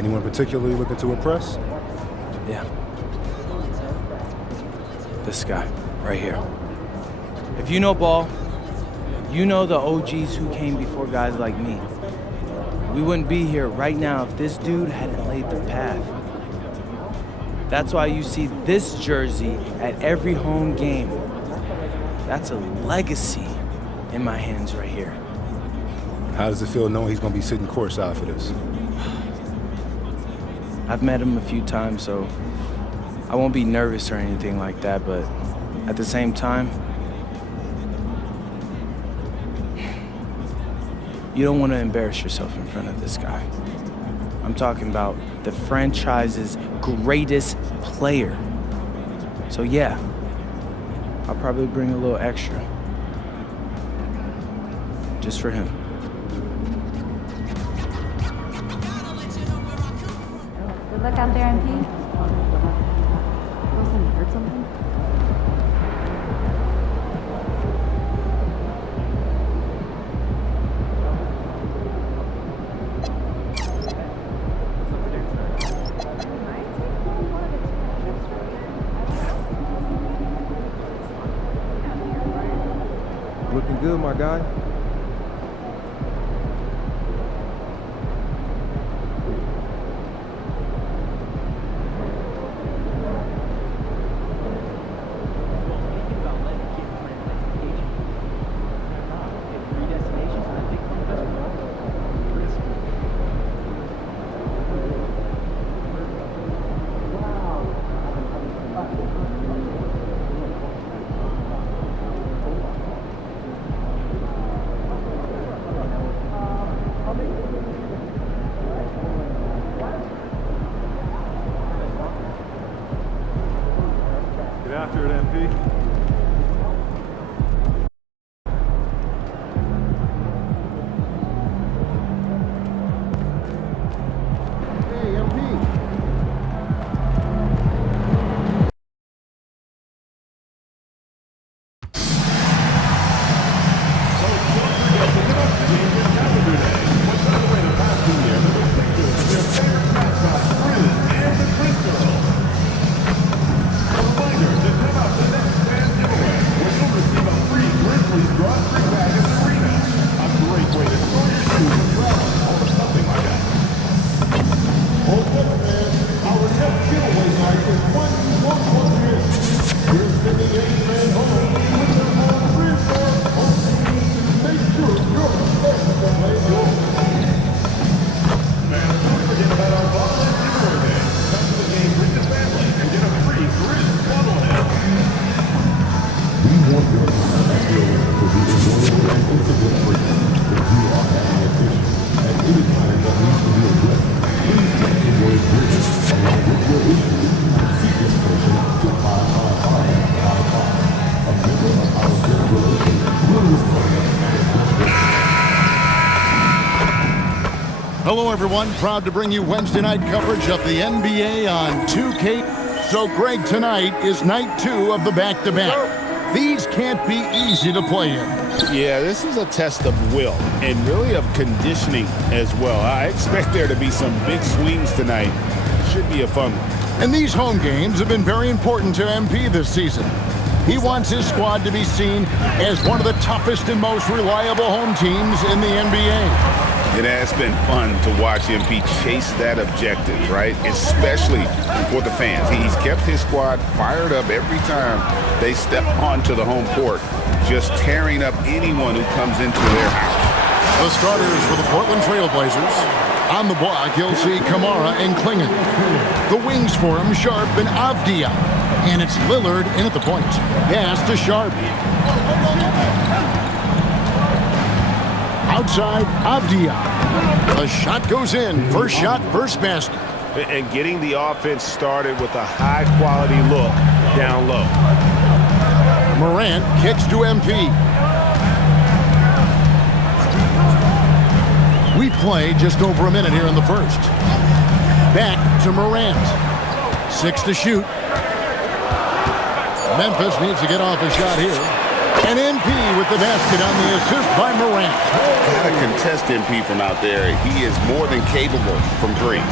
Anyone particularly looking to impress? Yeah. This guy, right here. If you know ball, you know the OGs who came before guys like me. We wouldn't be here right now if this dude hadn't laid the path. That's why you see this jersey at every home game. That's a legacy in my hands right here. How does it feel knowing he's going to be sitting courtside for this? I've met him a few times, so I won't be nervous or anything like that, but at the same time, you don't want to embarrass yourself in front of this guy. I'm talking about the franchise's greatest player. So yeah, I'll probably bring a little extra. Just for him. Good luck out there, MP. Wilson, hurt something? Looking good, my guy. Get after it, MP. Hey, MP. Hello, everyone. Proud to bring you Wednesday night coverage of the NBA on 2K. So, Greg, tonight is night 2 of the back-to-back. These can't be easy to play in. Yeah, this is a test of will and really of conditioning as well. I expect there to be some big swings tonight. Should be a fun one. And these home games have been very important to MP this season. He wants his squad to be seen as one of the toughest and most reliable home teams in the NBA. It has been fun to watch MP chase that objective, right? Especially for the fans. He's kept his squad fired up every time they step onto the home court, just tearing up anyone who comes into their house. The starters for the Portland Trailblazers. On the block, you'll see Kamara and Klingon. The wings for him, Sharp and Avdia. And it's Lillard in at the point. Pass to Sharp. Outside, Avdia. The shot goes in. First shot, first basket. And getting the offense started with a high-quality look down low. Morant kicks to MP. We play just over a minute here in the first. Back to Morant. 6 to shoot. Memphis needs to get off a shot here. And MP with the basket on the assist by Morant. Got to contest MP from out there. He is more than capable from three.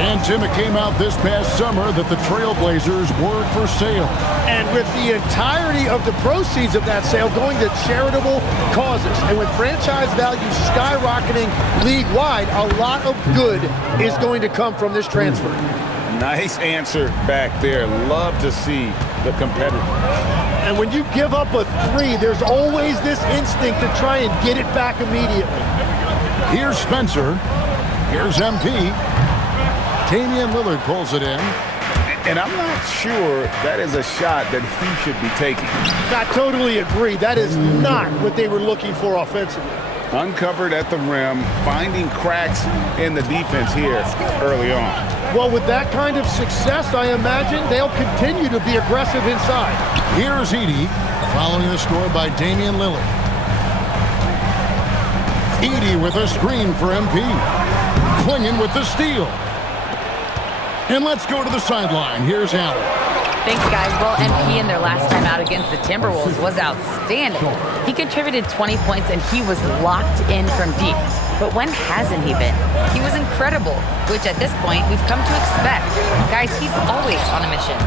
And Tim, it came out this past summer that the Trailblazers were for sale. And with the entirety of the proceeds of that sale going to charitable causes, and with franchise value skyrocketing league-wide, a lot of good is going to come from this transfer. Nice answer back there. Love to see the competitor. And when you give up a three, there's always this instinct to try and get it back immediately. Here's Spencer. Here's MP. Damian Lillard pulls it in. And I'm not sure that is a shot that he should be taking. I totally agree. That is not what they were looking for offensively. Uncovered at the rim, finding cracks in the defense here early on. Well, with that kind of success, I imagine they'll continue to be aggressive inside. Here's Edey, following the score by Damian Lillard. Edey with a screen for MP. Clinging with the steal. And let's go to the sideline. Here's Allen. Thanks, guys. Well, MP in their last time out against the Timberwolves was outstanding. He contributed 20 points, and he was locked in from deep. But when hasn't he been? He was incredible, which at this point we've come to expect. Guys, he's always on a mission.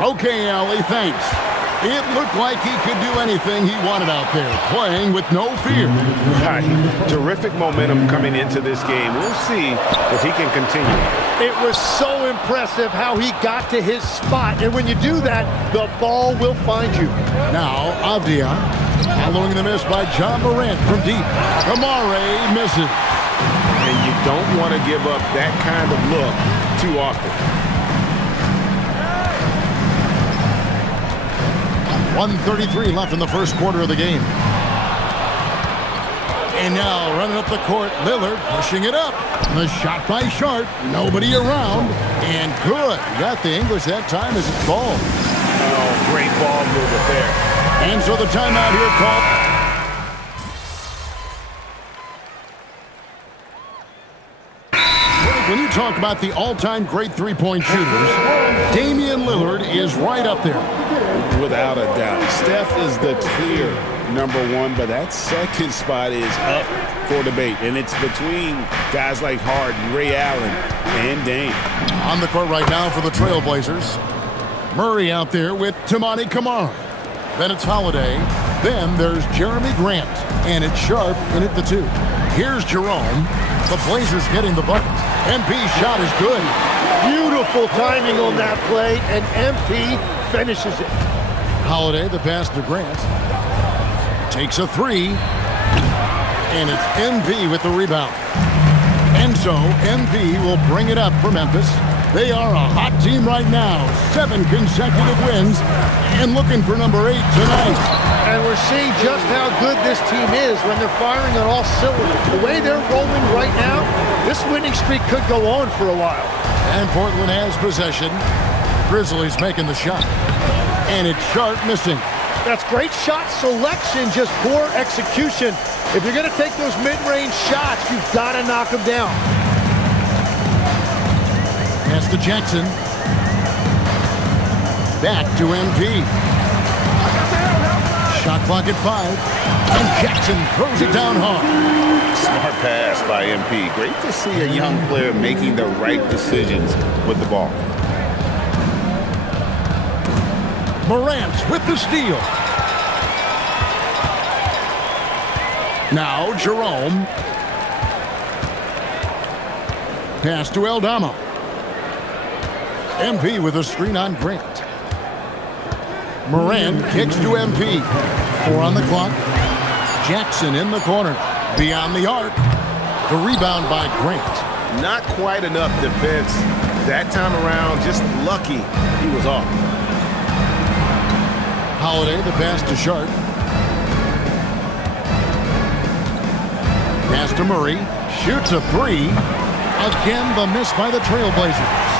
Okay, Allie, thanks. It looked like he could do anything he wanted out there, playing with no fear. Right. Terrific momentum coming into this game. We'll see if he can continue. It was so impressive how he got to his spot. And when you do that, the ball will find you. Now, Avdia, following the miss by John Morant from deep. Amare misses. And you don't want to give up that kind of look too often. 1:33 left in the first quarter of the game. And now running up the court, Lillard pushing it up. The shot by Sharp, nobody around, and good. Got the English that time as it falls. Oh, great ball movement there. And so the timeout here called. When you talk about the all-time great three-point shooters, Damian Lillard is right up there. Without a doubt. Steph is the clear #1, but that second spot is up for debate. And it's between guys like Harden, Ray Allen, and Dame. On the court right now for the Trailblazers. Murray out there with Toumani Camara. Then it's Holiday. Then there's Jeremy Grant. And it's Sharp in at the 2. Here's Jerome. The Blazers getting the bucket. MP's shot is good. Beautiful timing on that play, and MP finishes it. Holiday, the pass to Grant. Takes a 3. And it's MP with the rebound. And so MP will bring it up for Memphis. They are a hot team right now. 7 consecutive wins. And looking for number 8 tonight. And we're seeing just how good this team is when they're firing on all cylinders. The way they're rolling right now, this winning streak could go on for a while. And Portland has possession. Grizzlies making the shot. And it's Sharp missing. That's great shot selection, just poor execution. If you're going to take those mid-range shots, you've got to knock them down. Pass to Jackson. Back to MP. Shot clock at 5. And Jackson throws it down hard. Smart pass by MP. Great to see a young player making the right decisions with the ball. Morant with the steal. Now Jerome. Pass to Aldama. MP with a screen on Grant. Morant kicks to MP. 4 on the clock. Jackson in the corner. Beyond the arc. The rebound by Grant. Not quite enough defense that time around. Just lucky he was off. Holiday, the pass to Sharp. Pass to Murray. Shoots a 3. Again, the miss by the Trailblazers.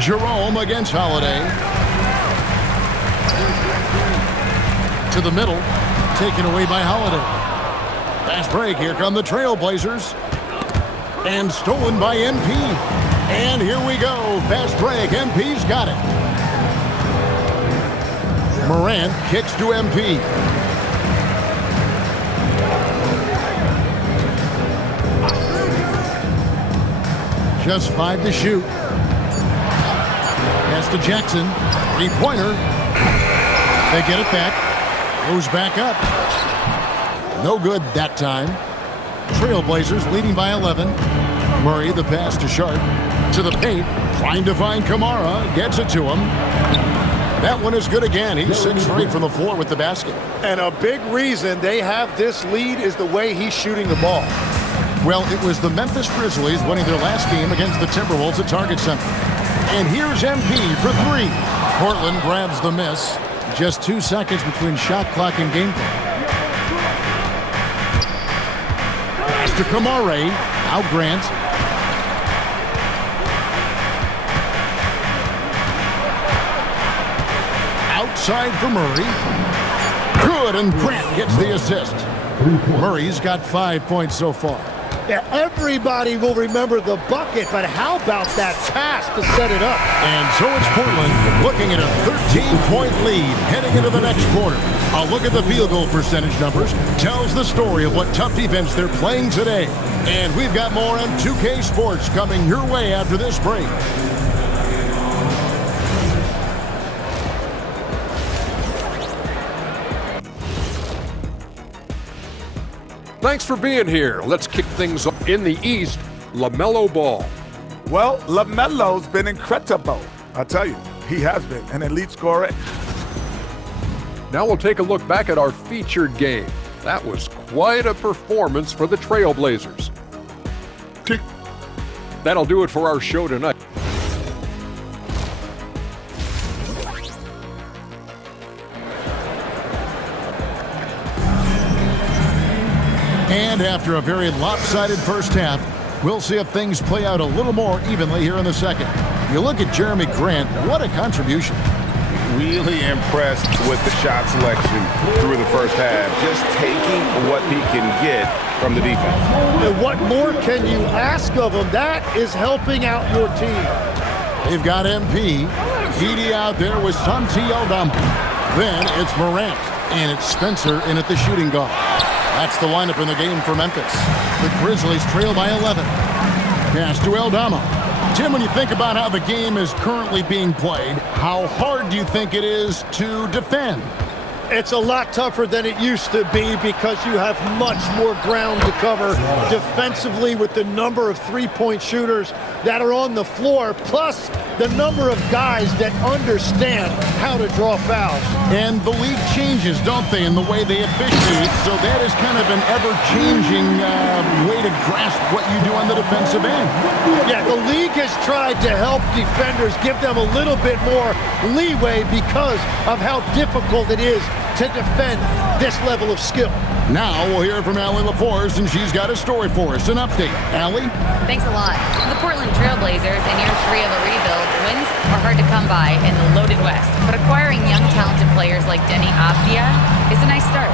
Jerome against Holiday. To the middle. Taken away by Holiday. Fast break. Here come the Trailblazers. And stolen by MP. And here we go. Fast break. MP's got it. Morant kicks to MP. Just 5 to shoot. Pass to Jackson. Three-pointer. They get it back. Goes back up. No good that time. Trailblazers leading by 11. Murray, the pass to Sharp. To the paint. Trying to find Kamara. Gets it to him. That one is good again. He's 6 straight from the floor with the basket. And a big reason they have this lead is the way he's shooting the ball. Well, it was the Memphis Grizzlies winning their last game against the Timberwolves at Target Center. And here's MP for 3. Portland grabs the miss. Just 2 seconds between shot clock and game clock. Pass to Kamara. Out Grant. Outside for Murray. Good, and Grant gets the assist. Murray's got 5 points so far. Yeah, everybody will remember the bucket, but how about that pass to set it up? And so it's Portland looking at a 13-point lead heading into the next quarter. A look at the field goal percentage numbers tells the story of what tough defense they're playing today. And we've got more on 2K Sports coming your way after this break. Thanks for being here. Let's kick things off. In the East, LaMelo Ball. Well, LaMelo's been incredible. I tell you, he has been an elite scorer. Now we'll take a look back at our featured game. That was quite a performance for the Trailblazers. That'll do it for our show tonight. And after a very lopsided first half, we'll see if things play out a little more evenly here in the second. You look at Jeremy Grant, what a contribution. Really impressed with the shot selection through the first half. Just taking what he can get from the defense. And what more can you ask of him? That is helping out your team. They've got MP. Edie out there with Santi Aldama. Then it's Morant. And it's Spencer in at the shooting guard. That's the lineup in the game for Memphis. The Grizzlies trail by 11. Pass to Aldama. Tim, when you think about how the game is currently being played, how hard do you think it is to defend? It's a lot tougher than it used to be because you have much more ground to cover defensively with the number of three-point shooters that are on the floor, plus the number of guys that understand how to draw fouls. And the league changes, don't they, in the way they officiate, so that is kind of an ever-changing way to grasp what you do on the defensive end. Yeah, the league has tried to help defenders, give them a little bit more leeway because of how difficult it is to defend this level of skill. Now we'll hear from Allie LaForce, and she's got a story for us. An update. Allie? Thanks a lot. The Portland Trailblazers, in year 3 of a rebuild, wins are hard to come by in the loaded West. But acquiring young, talented players like Denny Avdia is a nice start.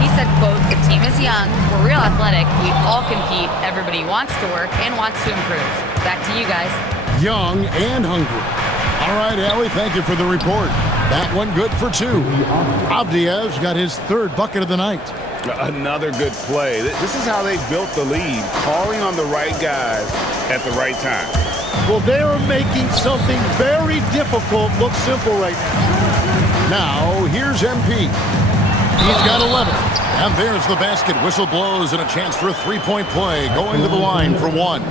He said, quote, "The team is young, we're real athletic, we all compete, everybody wants to work and wants to improve." Back to you guys. Young and hungry. All right, Allie, thank you for the report. That one good for 2. Avdia's got his 3rd bucket of the night. Another good play. This is how they built the lead, calling on the right guys at the right time. Well, they are making something very difficult look simple right now. Now, here's MP. He's got 11. And there's the basket. Whistle blows and a chance for a 3-point play. Going to the line for 1.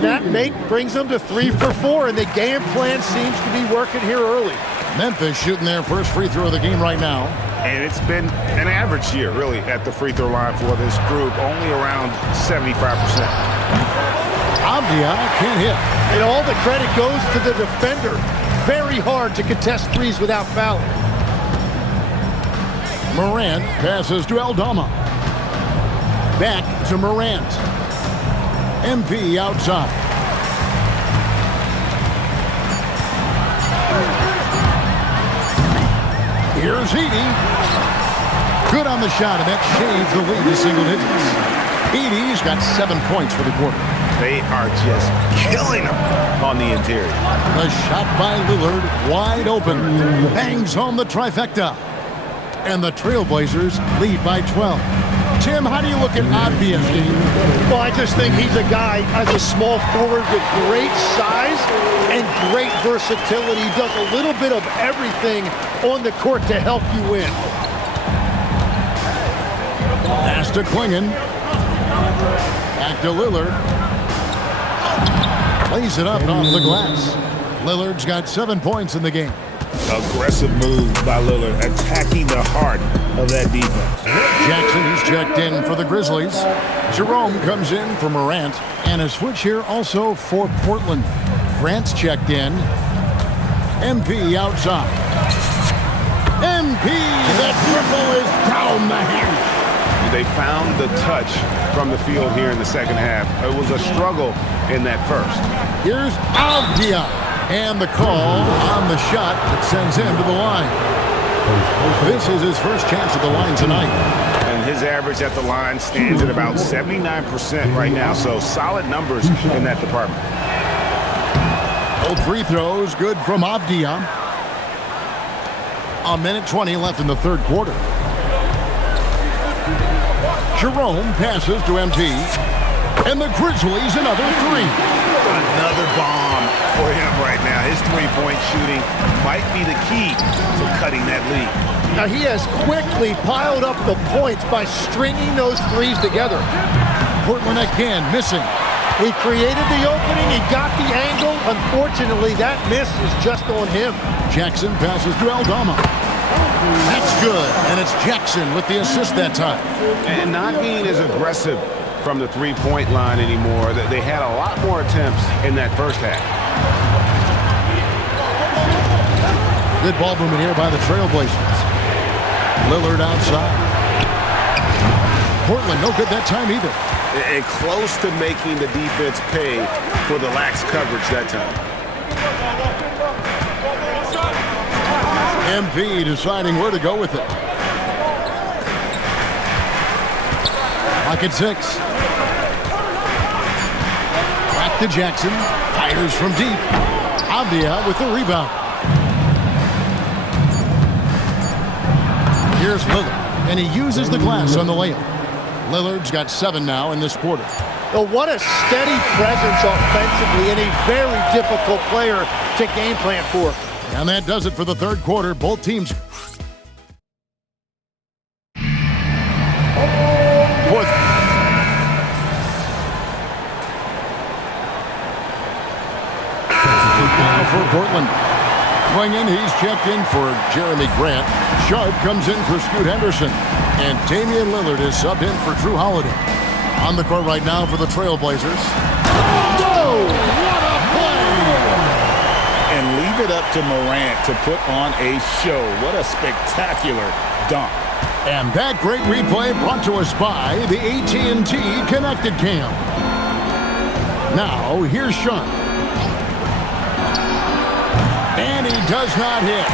That brings them to 3 for 4, and the game plan seems to be working here early. Memphis shooting their first free throw of the game right now. And it's been an average year, really, at the free throw line for this group, only around 75%. Avdia can't hit. And all the credit goes to the defender. Very hard to contest threes without fouling. Morant passes to Aldama. Back to Morant. MP outside. Here's Edie. Good on the shot, and that shaves the lead to single digits. Edey's got 7 points for the quarter. They are just killing him on the interior. The shot by Lillard, wide open, bangs home the trifecta. And the Trailblazers lead by 12. Tim, how do you look at Avdia's game? Well, I just think he's a guy as a small forward with great size and great versatility. He does a little bit of everything on the court to help you win. Pass to Klingon. Back to Lillard. Plays it up off the glass. Lillard's got 7 points in the game. Aggressive move by Lillard, attacking the heart of that defense. Jackson, he's checked in for the Grizzlies. Jerome comes in for Morant. And a switch here also for Portland. Grant's checked in. MP outside. MP, that triple is down the hatch. They found the touch from the field here in the second half. It was a struggle in that first. Here's Avdia. And the call on the shot that sends him to the line. This is his first chance at the line tonight. And his average at the line stands at about 79% right now, so solid numbers in that department. Both free throws good from Avdia. A minute 20 left in the third quarter. Jerome passes to MT. And the Grizzlies another three. Another bomb for him right now. His three-point shooting might be the key to cutting that lead. Now he has quickly piled up the points by stringing those threes together. Portland again missing. He created the opening, he got the angle. Unfortunately, that miss is just on him. Jackson passes to Aldama. That's good, and it's Jackson with the assist that time. And not being as aggressive from the three-point line anymore. They had a lot more attempts in that first half. Good ball movement here by the Trailblazers. Lillard outside. Portland no good that time either. And close to making the defense pay for the lax coverage that time. MP deciding where to go with it. Lock at 6. Back to Jackson. Fires from deep. Avdia with the rebound. Here's Lillard, and he uses the glass on the layup. Lillard's got 7 now in this quarter. Well, what a steady presence offensively and a very difficult player to game plan for. And that does it for the third quarter. Both teams. For Portland. Klingon, he's checked in for Jeremy Grant. Sharp comes in for Scoot Henderson. And Damian Lillard is subbed in for Drew Holiday. On the court right now for the Trailblazers. Oh, what a play! And leave it up to Morant to put on a show. What a spectacular dunk. And that great replay brought to us by the AT&T Connected Cam. Now, here's Sean. And he does not hit.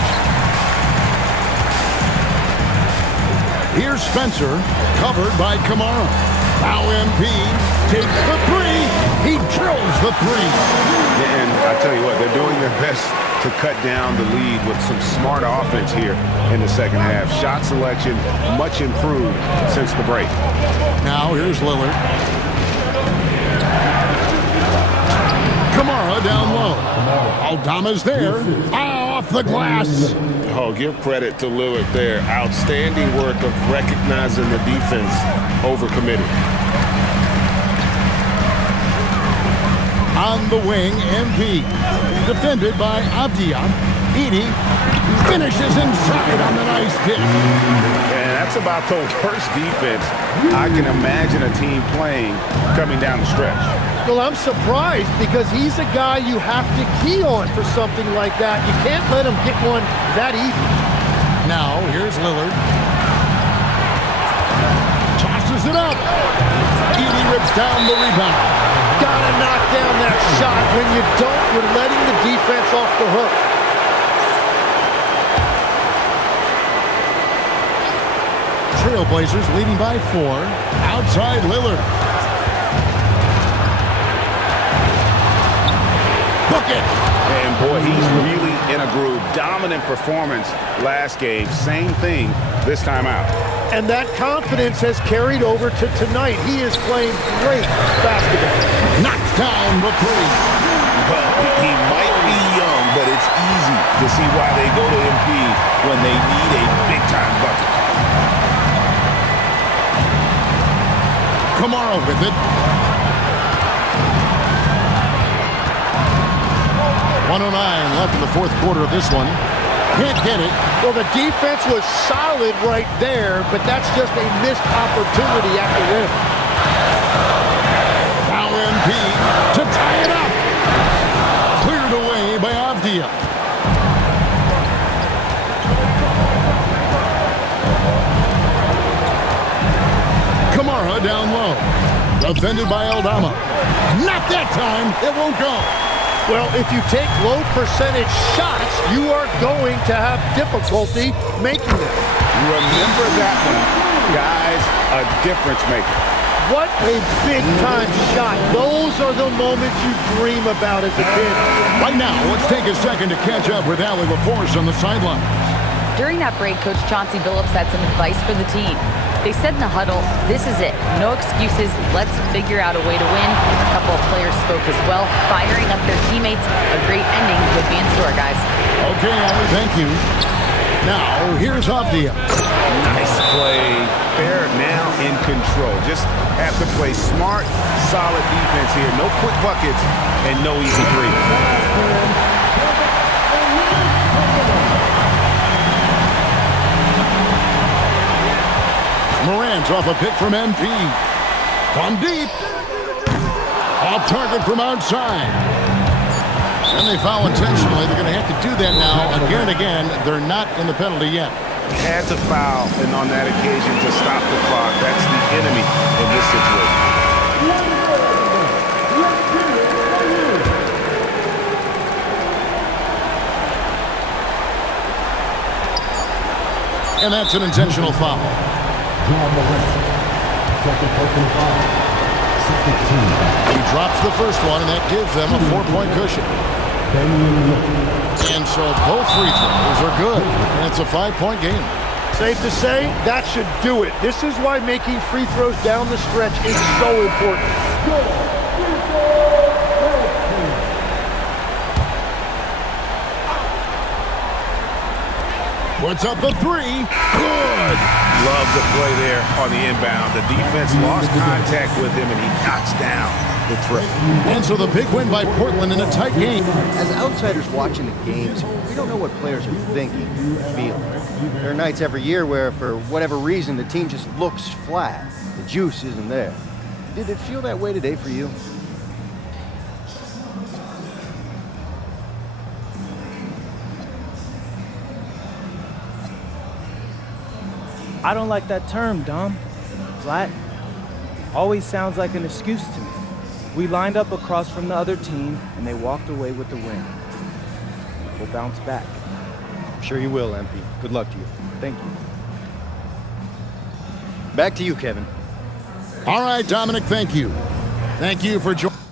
Here's Spencer, covered by Kamara. Now MP takes the three. He drills the three. And I tell you what, they're doing their best to cut down the lead with some smart offense here in the second half. Shot selection much improved since the break. Now here's Lillard. Kamara down low. Aldama's there. Off the glass. Oh, give credit to Lillard there. Outstanding work of recognizing the defense overcommitted. On the wing, MP. Defended by Avdia. Edey finishes inside on the nice hit. And that's about the worst defense I can imagine a team playing coming down the stretch. Well, I'm surprised because he's a guy you have to key on for something like that. You can't let him get one that easy. Now, here's Lillard. Tosses it up. Edey rips down the rebound. Gotta knock down that shot. When you don't, you're letting the defense off the hook. Trailblazers leading by 4. Outside Lillard. it. And boy, he's really in a groove. Dominant performance last game. Same thing this time out. And that confidence has carried over to tonight. He is playing great basketball. Knocked down the three. Well, he might be young, but it's easy to see why they go to MP when they need a big-time bucket. Kamara with it. 1:09 left in the fourth quarter of this one. Can't get it. Well, the defense was solid right there, but that's just a missed opportunity at the rim. Now MP to tie it up. Cleared away by Avdia. Kamara down low. Defended by Aldama. Not that time. It won't go. Well, if you take low percentage shots, you are going to have difficulty making them. Remember that one. Guys, a difference maker. What a big-time shot. Those are the moments you dream about as a kid. Right now, let's take a second to catch up with Allie LaForce on the sideline. During that break, Coach Chauncey Billups had some advice for the team. They said in the huddle, this is it. No excuses. Let's figure out a way to win. A couple of players spoke as well, firing up their teammates. A great ending could be in store, guys. Okay, Allie, thank you. Now, here's Avdia. Nice play. They're now in control. Just have to play smart, solid defense here. No quick buckets and no easy three. Morant's off a pick from MP. From deep. Off target from outside. And they foul intentionally. They're going to have to do that now again and again. They're not in the penalty yet. Had to foul, and on that occasion to stop the clock. That's the enemy in this situation. And that's an intentional foul. He drops the first one, and that gives them a 4-point cushion. And so both free throws are good, and it's a 5-point game. Safe to say, that should do it. This is why making free throws down the stretch is so important. Puts up the three. Good. Love the play there on the inbound. The defense lost contact with him, and he knocks down the three. And so the big win by Portland in a tight game. As outsiders watching the games, we don't know what players are thinking, feeling. There are nights every year where, for whatever reason, the team just looks flat. The juice isn't there. Did it feel that way today for you? I don't like that term, Dom. Flat. Always sounds like an excuse to me. We lined up across from the other team, and they walked away with the win. We'll bounce back. I'm sure you will, MP. Good luck to you. Thank you. Back to you, Kevin. All right, Dominic, thank you. Thank you for joining.